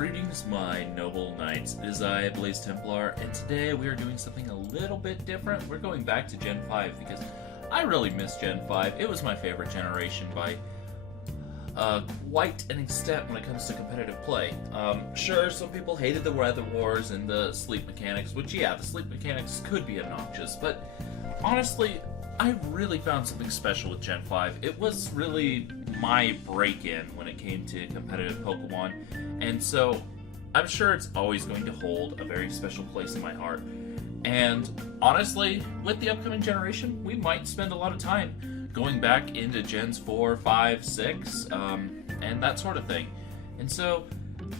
Greetings, my noble knights. It is I, Blaze Templar, and today we are doing something a little bit different. We're going back to Gen 5 because I really miss Gen 5. It was my favorite generation by quite an extent when it comes to competitive play. Sure, some people hated the weather wars and the sleep mechanics, which, yeah, the sleep mechanics could be obnoxious, but honestly, I really found something special with Gen 5. It was really my break-in when it came to competitive Pokemon, and so I'm sure it's always going to hold a very special place in my heart. And honestly, with the upcoming generation, we might spend a lot of time going back into Gens 4, 5, 6, and that sort of thing. And so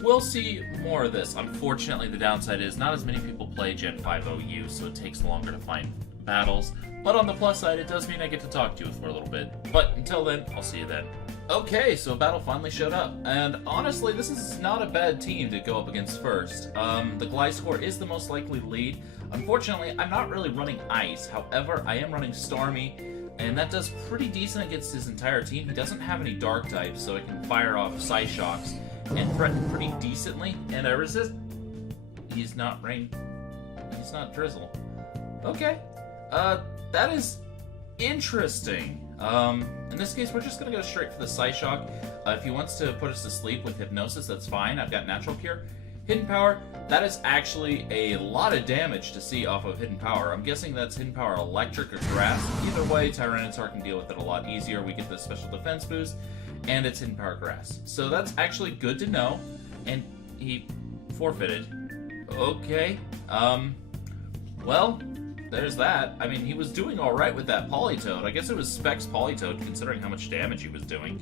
we'll see more of this. Unfortunately, the downside is not as many people play Gen 5 OU, so it takes longer to find battles. But on the plus side, it does mean I get to talk to you for a little bit. But until then, I'll see you then. Okay, so a battle finally showed up, and honestly, this is not a bad team to go up against first. The Gliscor is the most likely lead. Unfortunately, I'm not really running Ice. However, I am running Starmie, and that does pretty decent against his entire team. He doesn't have any Dark types, so I can fire off Psyshocks and threaten pretty decently, and I resist. He's not Rain. He's not Drizzle. Okay. That is interesting. In this case, we're just going to go straight for the Psyshock. If he wants to put us to sleep with Hypnosis, that's fine. I've got Natural Cure. Hidden Power, that is actually a lot of damage to see off of Hidden Power. I'm guessing that's Hidden Power Electric or Grass. Either way, Tyranitar can deal with it a lot easier. We get the Special Defense boost, and it's Hidden Power Grass. So that's actually good to know. And he forfeited. Okay. Well, there's that. I mean, he was doing alright with that Politoed. I guess it was Specs Politoed, considering how much damage he was doing.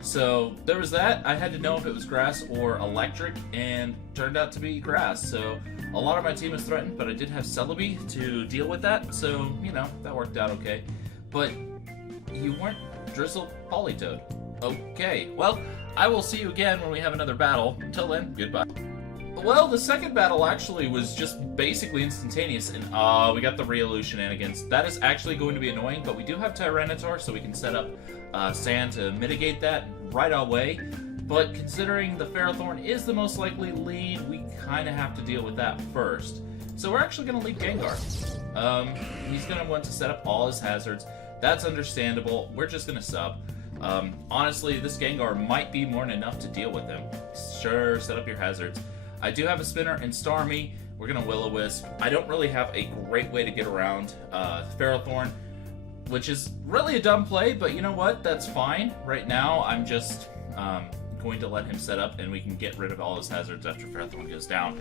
So there was that. I had to know if it was Grass or Electric, and turned out to be Grass. So a lot of my team was threatened, but I did have Celebi to deal with that. So, you know, that worked out okay. But you weren't Drizzle Politoed. Okay, well, I will see you again when we have another battle. Until then, goodbye. Well, the second battle actually was just basically instantaneous, and we got the Riolu shenanigans. That is actually going to be annoying, but we do have Tyranitar, so we can set up Sand to mitigate that right away. But considering the Ferrothorn is the most likely lead, we kind of have to deal with that first. So we're actually going to lead Gengar. He's going to want to set up all his hazards. That's understandable. We're just going to sub. Honestly, this Gengar might be more than enough to deal with him. Sure, set up your hazards. I do have a Spinner and Starmie. We're going to Will-O-Wisp. I don't really have a great way to get around Ferrothorn, which is really a dumb play, but you know what? That's fine. Right now, I'm just going to let him set up, and we can get rid of all his hazards after Ferrothorn goes down.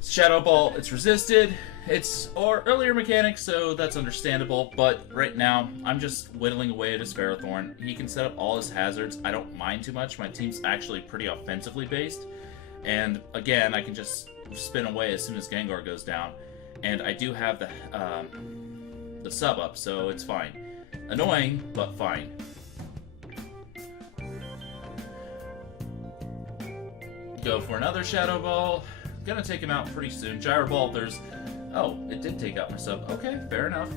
Shadow Ball, it's resisted. It's our earlier mechanic, so that's understandable, but right now, I'm just whittling away at his Ferrothorn. He can set up all his hazards. I don't mind too much. My team's actually pretty offensively based. And again, I can just spin away as soon as Gengar goes down. And I do have the sub up, so it's fine. Annoying, but fine. Go for another Shadow Ball. Gonna take him out pretty soon. Gyro Ball, there's... Oh, it did take out my sub. Okay, fair enough.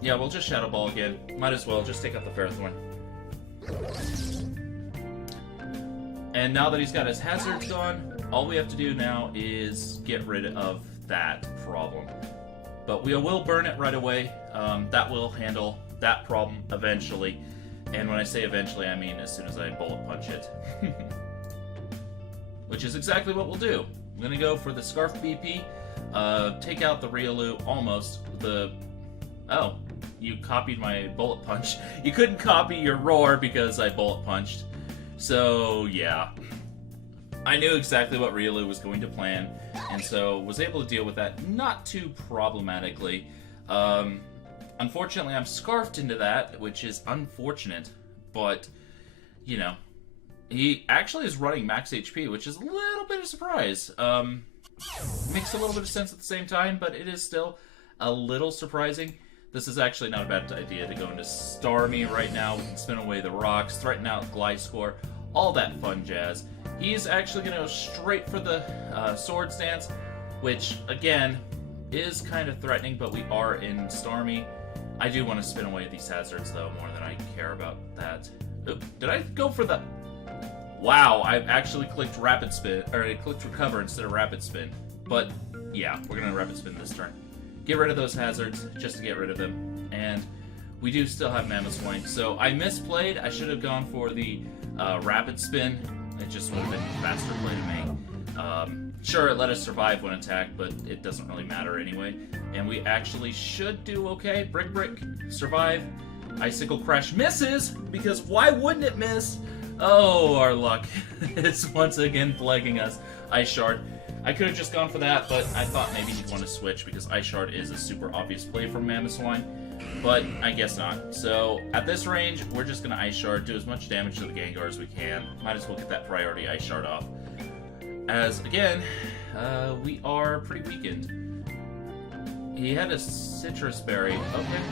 Yeah, we'll just Shadow Ball again. Might as well just take out the Ferrothorn. And now that he's got his hazards gone, all we have to do now is get rid of that problem. But we will burn it right away. That will handle that problem eventually. And when I say eventually, I mean as soon as I bullet punch it. Which is exactly what we'll do. I'm going to go for the Scarf BP, take out the Riolu, almost. Oh. You copied my bullet punch. You couldn't copy your roar because I bullet punched. So, yeah. I knew exactly what Riolu was going to plan, and so was able to deal with that not too problematically. Unfortunately, I'm scarfed into that, which is unfortunate, but, you know, he actually is running max HP, which is a little bit of a surprise. Makes a little bit of sense at the same time, but it is still a little surprising. This is actually not a bad idea to go into Starmie right now. We can spin away the rocks, threaten out Gliscor, all that fun jazz. He's actually going to go straight for the Swords Dance, which, again, is kind of threatening, but we are in Starmie. I do want to spin away these hazards, though, more than I care about that. Oop, did I go for the... Wow, I actually clicked rapid spin, or I clicked recover instead of rapid spin. But, yeah, we're going to rapid spin this turn. Get rid of those hazards, just to get rid of them. And we do still have Mammoth Swine. So I misplayed. I should have gone for the rapid spin. It just would have been faster play to me. Sure, it let us survive when attacked, but it doesn't really matter anyway. And we actually should do okay. Brick, survive. Icicle Crash misses, because why wouldn't it miss? Oh, our luck. It's once again plaguing us. Ice Shard. I could have just gone for that, but I thought maybe he'd want to switch, because Ice Shard is a super obvious play from Mammoth Swine. But I guess not. So, at this range, we're just going to Ice Shard, do as much damage to the Gengar as we can. Might as well get that priority Ice Shard off. As, again, we are pretty weakened. He had a Citrus Berry. Okay.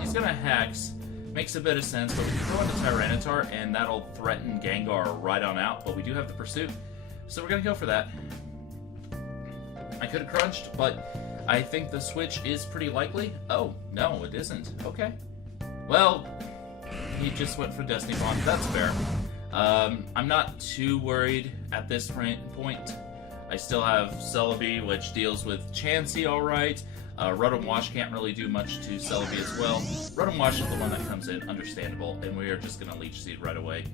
He's going to Hex. Makes a bit of sense, but we can throw in the Tyranitar, and that'll threaten Gengar right on out, but we do have the Pursuit. So we're going to go for that. I could have crunched, but I think the switch is pretty likely. Oh, no, it isn't. Okay. Well, he just went for Destiny Bond. That's fair. I'm not too worried at this point. I still have Celebi, which deals with Chansey alright. Rotom Wash can't really do much to Celebi as well. Rotom Wash is the one that comes in, understandable, and we are just going to Leech Seed right away.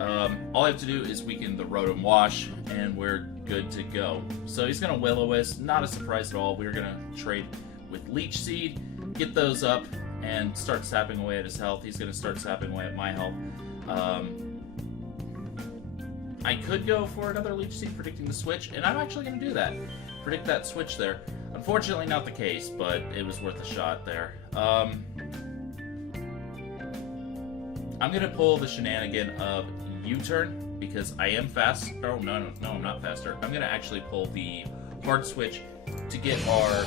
All I have to do is weaken the Rotom Wash, and we're good to go. So he's going to Will-O-Wisp, not a surprise at all. We're going to trade with Leech Seed, get those up, and start sapping away at his health. He's going to start sapping away at my health. I could go for another Leech Seed, predicting the switch, and I'm actually going to do that. Predict that switch there. Unfortunately, not the case, but it was worth a shot there. I'm going to pull the shenanigan of U-turn, because I am fast. Oh, no, I'm not faster. I'm going to actually pull the hard switch to get our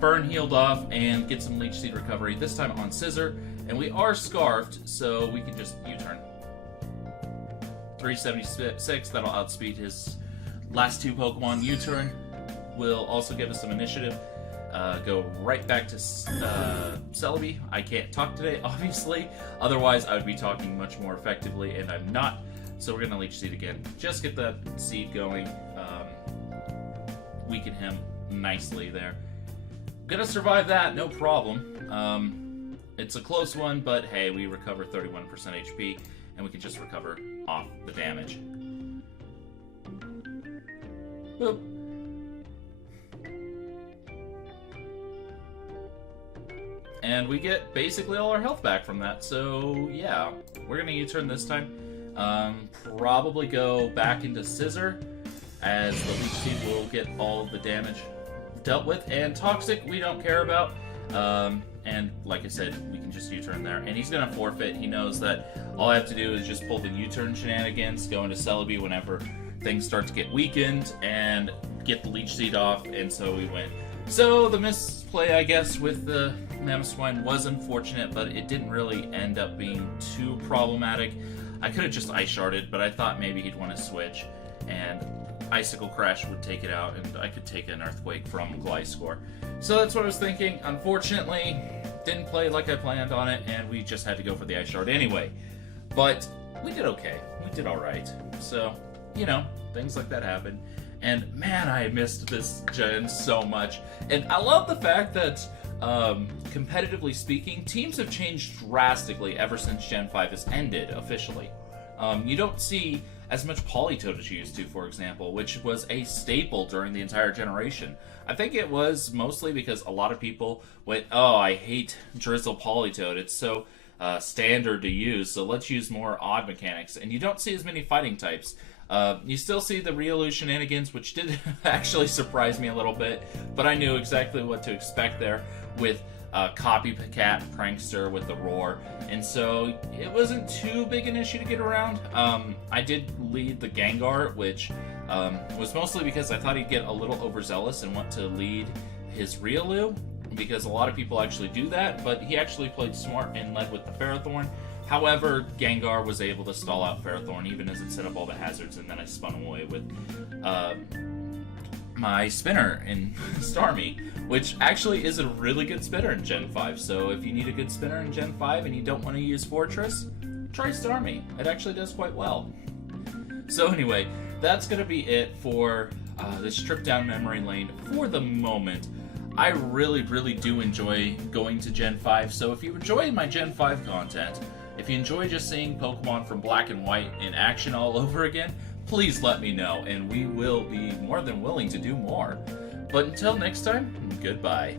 burn healed off and get some Leech Seed recovery, this time on Scissor. And we are Scarfed, so we can just U-turn. 376, that'll outspeed his last two Pokemon. U-turn will also give us some initiative. Go right back to Celebi. I can't talk today, obviously. Otherwise, I would be talking much more effectively, and I'm not. So we're going to Leech Seed again. Just get that seed going. Weaken him nicely there. Gonna survive that, no problem. It's a close one, but hey, we recover 31% HP, and we can just recover off the damage. Boop. And we get basically all our health back from that, so yeah. We're gonna U-turn this time. Probably go back into Scissor, as the Leech Seed will get all the damage dealt with, and Toxic we don't care about. And like I said, we can just U-turn there. And he's gonna forfeit. He knows that all I have to do is just pull the U-turn shenanigans, go into Celebi whenever things start to get weakened, and get the Leech Seed off, and so we win. So the misplay, I guess, with the Mammoth Swine was unfortunate, but it didn't really end up being too problematic. I could have just Ice Sharded, but I thought maybe he'd want to switch, and Icicle Crash would take it out, and I could take an Earthquake from Gliscor. So that's what I was thinking. Unfortunately, didn't play like I planned on it, and we just had to go for the Ice Shard anyway. But we did okay. We did alright. So, you know, things like that happen. And man, I missed this gen so much. And I love the fact that, competitively speaking, teams have changed drastically ever since Gen 5 has ended officially. You don't see as much Politoed as you used to, for example, which was a staple during the entire generation. I think it was mostly because a lot of people went, oh, I hate Drizzle Politoed. It's so standard to use, so let's use more odd mechanics. And you don't see as many fighting types. You still see the Riolu shenanigans, which did actually surprise me a little bit, but I knew exactly what to expect there with Copycat Prankster with the Roar, and so it wasn't too big an issue to get around. I did lead the Gengar, which was mostly because I thought he'd get a little overzealous and want to lead his Riolu, because a lot of people actually do that, but he actually played smart and led with the Ferrothorn. However, Gengar was able to stall out Ferrothorn even as it set up all the hazards, and then I spun away with my spinner in Starmie, which actually is a really good spinner in Gen 5. So if you need a good spinner in Gen 5 and you don't want to use Fortress, try Starmie. It actually does quite well. So anyway, that's going to be it for this trip down memory lane for the moment. I really, really do enjoy going to Gen 5, so if you enjoy my Gen 5 content, if you enjoy just seeing Pokemon from Black and White in action all over again, please let me know, and we will be more than willing to do more. But until next time, goodbye.